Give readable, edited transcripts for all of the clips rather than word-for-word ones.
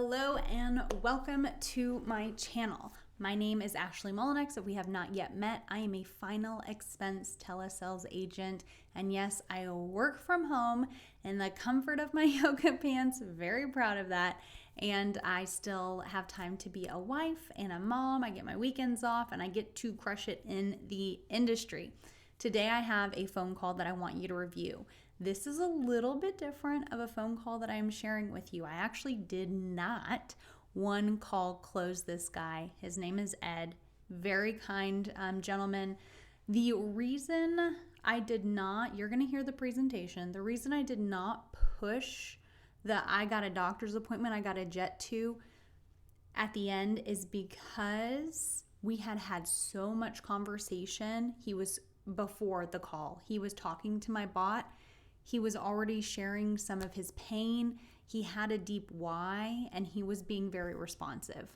Hello and welcome to my channel. My name is Ashley Mullinex. If we have not yet met, I am a final expense telesales agent. And yes, I work from home in the comfort of my yoga pants. Very proud of that. And I still have time to be a wife and a mom. I get my weekends off and I get to crush it in the industry. Today I have a phone call that I want you to review. This is a little bit different of a phone call that I'm sharing with you. I actually did not one call close this guy. His name is Ed. Very kind gentleman. The reason I did not, you're going to hear the presentation, the reason I did not push the I got a doctor's appointment, I got a jet to at the end is because we had so much conversation. Before the call, he was talking to my bot. He was already sharing some of his pain. He had a deep why, and he was being very responsive.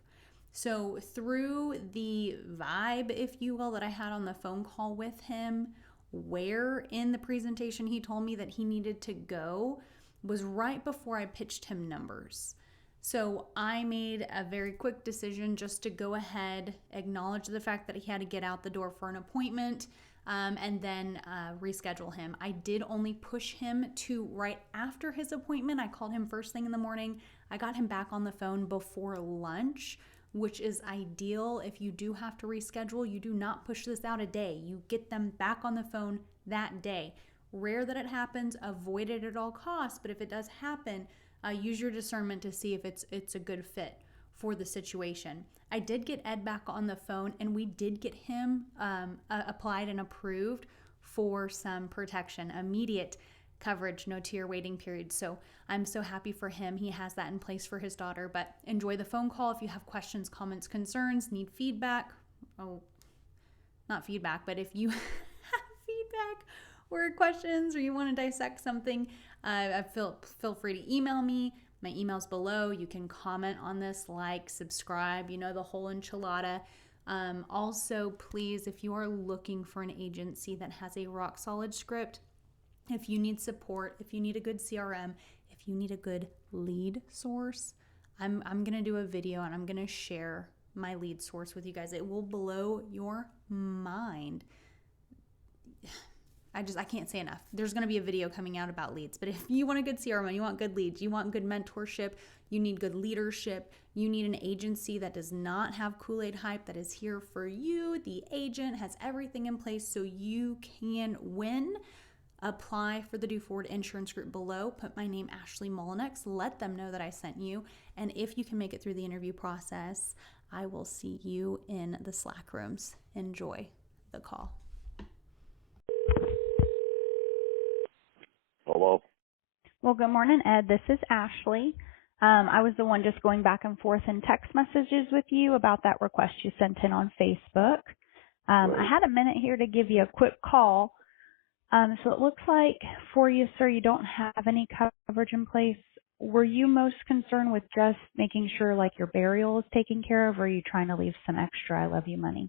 So through the vibe, if you will, that I had on the phone call with him, where in the presentation he told me that he needed to go was right before I pitched him numbers. So I made a very quick decision just to go ahead, acknowledge the fact that he had to get out the door for an appointment, and then reschedule him. I did only push him to right after his appointment. I called him first thing in the morning. I got him back on the phone before lunch, which is ideal. If you do have to reschedule, you do not push this out a day. You get them back on the phone that day. Rare that it happens, avoid it at all costs, but if it does happen, use your discernment to see if it's a good fit for the situation. I did get Ed back on the phone, and we did get him applied and approved for some protection, immediate coverage, no tier waiting period. So I'm so happy for him. He has that in place for his daughter. But enjoy the phone call. If you have questions, comments, concerns, need feedback, not feedback, but if you have feedback or questions or you want to dissect something, feel free to email me. My email's below. You can comment on this, like, subscribe, the whole enchilada. Also, please, if you are looking for an agency that has a rock solid script, if you need support, if you need a good CRM, if you need a good lead source, I'm going to do a video and I'm going to share my lead source with you guys. It will blow your mind. I can't say enough. There's going to be a video coming out about leads. But if you want a good CRM, you want good leads, you want good mentorship, you need good leadership, you need an agency that does not have Kool-Aid hype, that is here for you. The agent has everything in place so you can win. Apply for the Do Forward Insurance Group below. Put my name, Ashley Mullinex. Let them know that I sent you. And if you can make it through the interview process, I will see you in the Slack rooms. Enjoy the call. Hello. Well, good morning, Ed. This is Ashley. I was the one just going back and forth in text messages with you about that request you sent in on Facebook. I had a minute here to give you a quick call. So it looks like for you, sir, you don't have any coverage in place. Were you most concerned with just making sure like your burial is taken care of, or are you trying to leave some extra I love you money?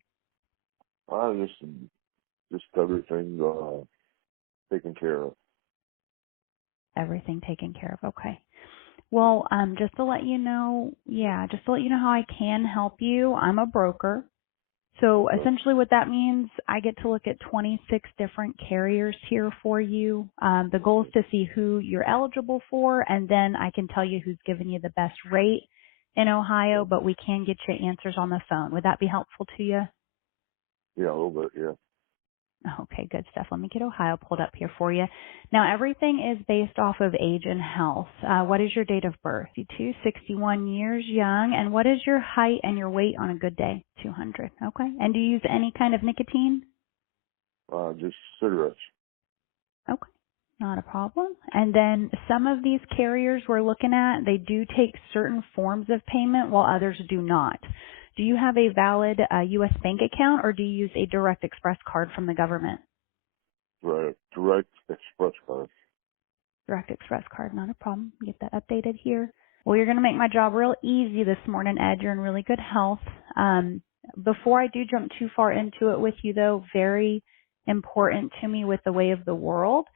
Just everything taken care of. Everything taken care of. Okay. Well, just to let you know how I can help you. I'm a broker. So essentially what that means, I get to look at 26 different carriers here for you. The goal is to see who you're eligible for, and then I can tell you who's giving you the best rate in Ohio, but we can get you answers on the phone. Would that be helpful to you? Yeah, a little bit, yeah. Okay, good stuff. Let me get Ohio pulled up here for you. Now, everything is based off of age and health. What is your date of birth? 61 years young. And what is your height and your weight on a good day? 200. Okay. And do you use any kind of nicotine? Just cigarettes. Okay. Not a problem. And then some of these carriers we're looking at, they do take certain forms of payment while others do not. Do you have a valid U.S. bank account, or do you use a direct express card from the government? Right. Direct express card. Direct express card, not a problem. Get that updated here. Well, you're going to make my job real easy this morning, Ed. You're in really good health. Before I do jump too far into it with you, though, very important to me with the way of the world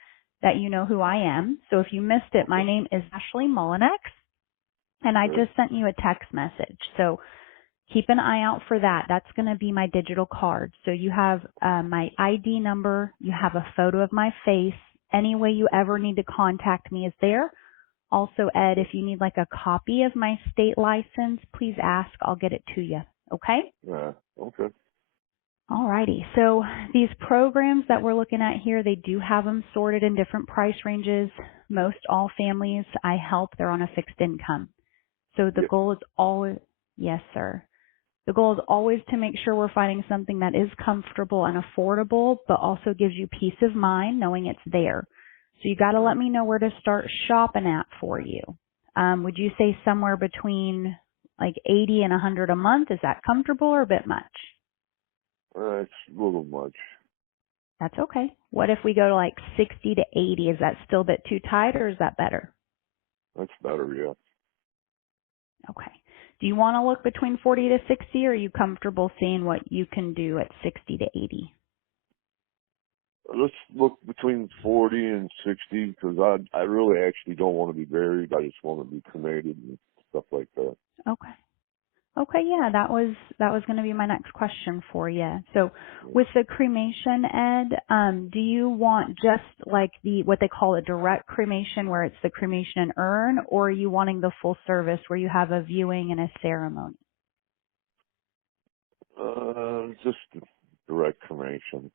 that you know who I am. So if you missed it, my name is Ashley Mullinex. And I Okay. just sent you a text message. So keep an eye out for that. That's going to be my digital card. So you have my ID number. You have a photo of my face. Any way you ever need to contact me is there. Also, Ed, if you need like a copy of my state license, please ask. I'll get it to you. Okay? Yeah. Okay. Alrighty. So these programs that we're looking at here, they do have them sorted in different price ranges. Most all families I help, they're on a fixed income. So the Yeah. goal is always, yes, sir. The goal is always to make sure we're finding something that is comfortable and affordable, but also gives you peace of mind knowing it's there. So you got to let me know where to start shopping at for you. Would you say somewhere between like 80 and 100 a month? Is that comfortable or a bit much? It's a little much. That's okay. What if we go to like 60 to 80? Is that still a bit too tight or is that better? That's better, yeah. Okay. Do you want to look between 40 to 60 or are you comfortable seeing what you can do at 60 to 80? Let's look between 40 and 60 because I really actually don't want to be buried. I just want to be cremated and stuff like that. Okay. Okay, yeah, that was going to be my next question for you. So, Yeah. with the cremation, Ed, do you want just like the what they call a direct cremation, where it's the cremation and urn, or are you wanting the full service where you have a viewing and a ceremony? Just direct cremation.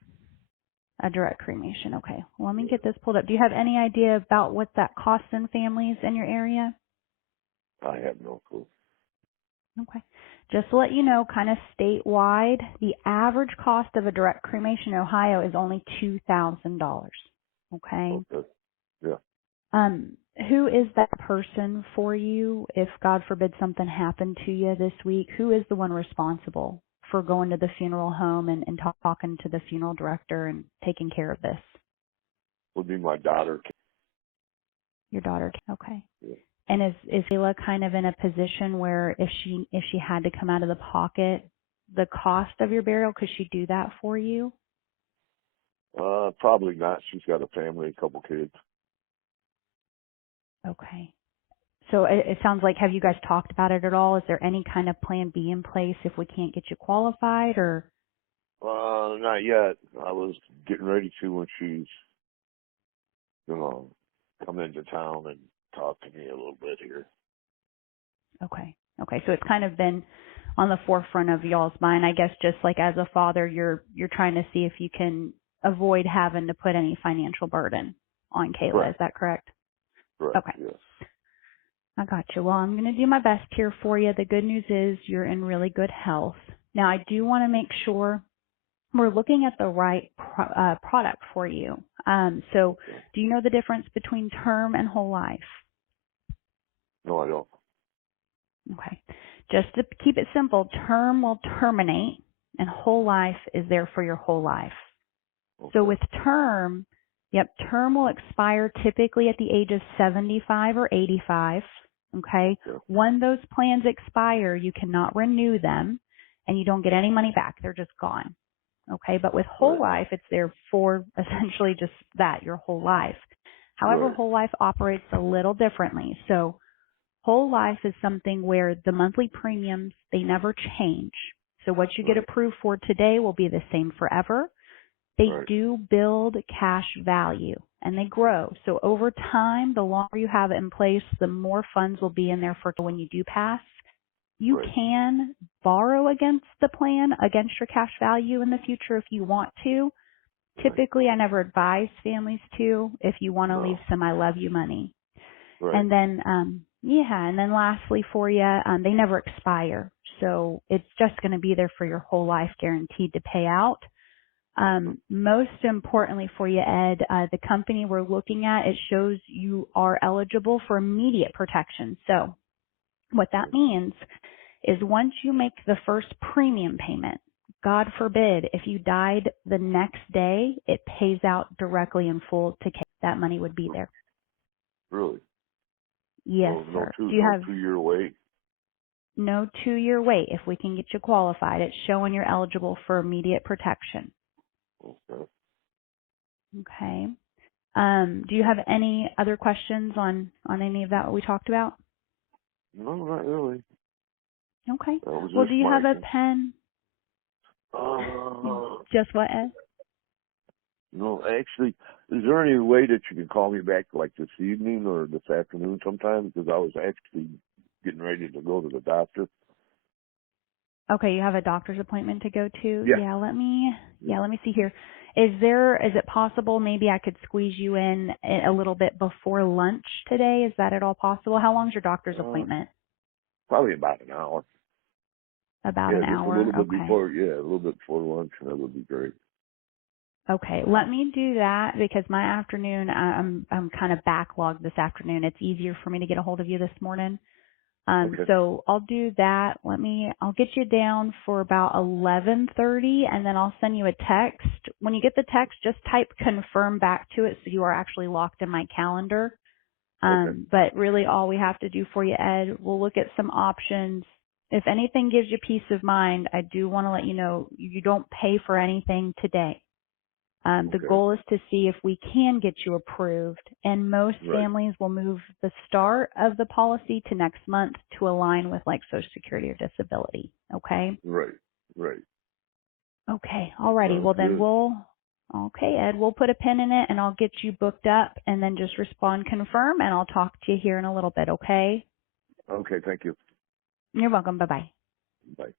A direct cremation. Okay. Well, let me Yeah. get this pulled up. Do you have any idea about what that costs in families in your area? I have no clue. Okay. Just to let you know, kind of statewide, the average cost of a direct cremation in Ohio is only $2,000. Okay. Okay. Yeah. Who is that person for you if God forbid something happened to you this week? Who is the one responsible for going to the funeral home and talking to the funeral director and taking care of this? Would be my daughter. Your daughter. Okay. Yeah. And is Kayla kind of in a position where if she had to come out of the pocket, the cost of your burial, could she do that for you? Probably not. She's got a family, a couple kids. Okay. So it sounds like, have you guys talked about it at all? Is there any kind of plan B in place if we can't get you qualified or? Not yet. I was getting ready to when she's gonna come into town and talk to me a little bit here. Okay. Okay. So it's kind of been on the forefront of y'all's mind. I guess just like as a father, you're trying to see if you can avoid having to put any financial burden on Kayla. Correct. Is that correct? Correct. Okay. Yes. I got you. Well, I'm going to do my best here for you. The good news is you're in really good health. Now, I do want to make sure we're looking at the right product for you. So do you know the difference between term and whole life? No, I don't. Okay. Just to keep it simple, term will terminate and whole life is there for your whole life. Okay. So with term, term will expire typically at the age of 75 or 85. Okay. When those plans expire, you cannot renew them and you don't get any money back. They're just gone. Okay. But with whole life, it's there for essentially just that, your whole life. However, whole life operates a little differently. So whole life is something where the monthly premiums, they never change. So what you get approved for today will be the same forever. They do build cash value and they grow. So over time, the longer you have it in place, the more funds will be in there for when you do pass. You can borrow against the plan, against your cash value in the future if you want to. Typically, I never advise families to if you want to leave some I love you money. And then, and then lastly for you, they never expire. So it's just going to be there for your whole life, guaranteed to pay out. Most importantly for you, Ed, the company we're looking at, it shows you are eligible for immediate protection. So what that means is once you make the first premium payment, God forbid, if you died the next day, it pays out directly in full to Kate. That money would be there. Really? Yes, No, sir. no Do you have 2-year wait? no 2-year wait if we can get you qualified? It's showing you're eligible for immediate protection. Okay. Okay. Do you have any other questions on any of that we talked about? No, not really. Okay. That was Well, just do you have a my. pen? Just what, Ed? No, actually, is there any way that you can call me back like this evening or this afternoon sometime? Because I was actually getting ready to go to the doctor. Okay, you have a doctor's appointment to go to? Yeah. Let me see here. Is it possible maybe I could squeeze you in a little bit before lunch today? Is that at all possible? How long's your doctor's appointment? Probably about an hour. About Yeah, an just a hour? little bit Okay. before. Yeah, a little bit before lunch, and that would be great. Okay, let me do that because my afternoon, I'm kind of backlogged this afternoon. It's easier for me to get a hold of you this morning. Okay. So I'll do that. I'll get you down for about 11:30 and then I'll send you a text. When you get the text, just type confirm back to it so you are actually locked in my calendar. Okay. But really all we have to do for you, Ed, we'll look at some options. If anything gives you peace of mind, I do want to let you know you don't pay for anything today. The Okay. goal is to see if we can get you approved, and most Right. families will move the start of the policy to next month to align with like Social Security or disability. Okay? Right. Right. Okay. That Alrighty. sounds Well then good. okay, Ed, we'll put a pin in it and I'll get you booked up and then just respond confirm and I'll talk to you here in a little bit. Okay? Okay. Thank you. You're welcome. Bye bye. Bye.